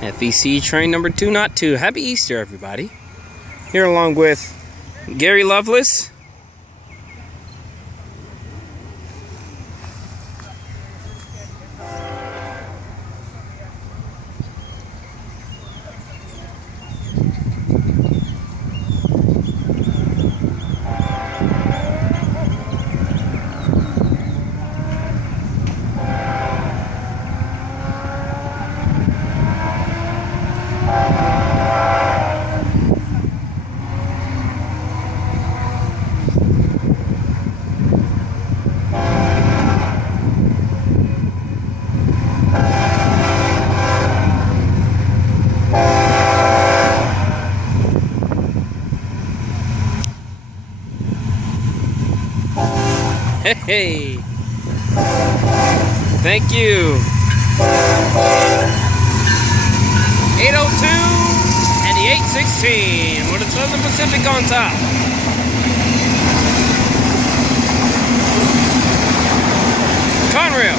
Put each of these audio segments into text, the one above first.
FEC Train number 202. Happy Easter, everybody. Here along with Gary Lovelace. Hey, thank you. 802 and the 816 with the Southern Pacific on top. Conrail.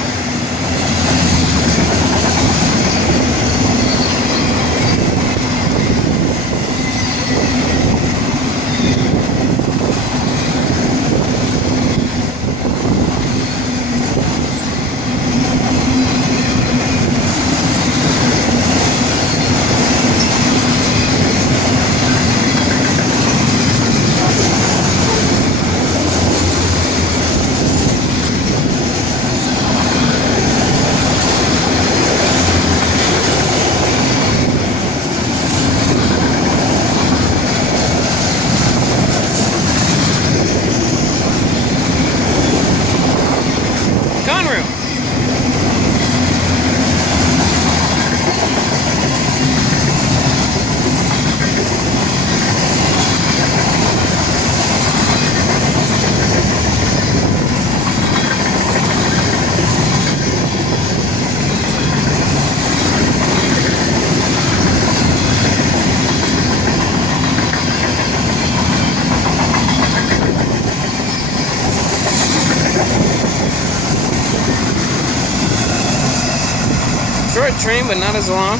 Short train, but not as long.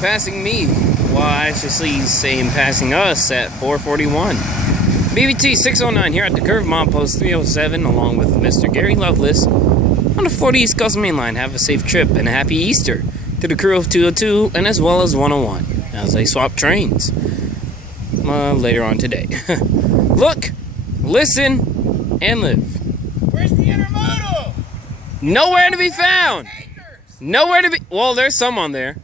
Passing me, while actually saying passing us at 441. BBT 609 here at the curve, milepost 307, along with Mr. Gary Lovelace on the 40 East Coast Main Line. Have a safe trip and a happy Easter to the crew of 202 and as well as 101 as they swap trains later on today. Look, listen, and live. Where's the intermodal? Nowhere to be found. Nowhere to be. Well, there's some on there.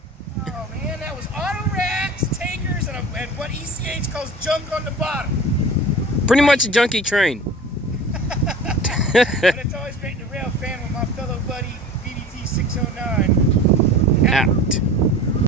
Oh man, that was auto racks, takers, and what ECH calls junk on the bottom. Pretty much a junky train. But it's always great to rail fan with my fellow buddy BDT 609. Out.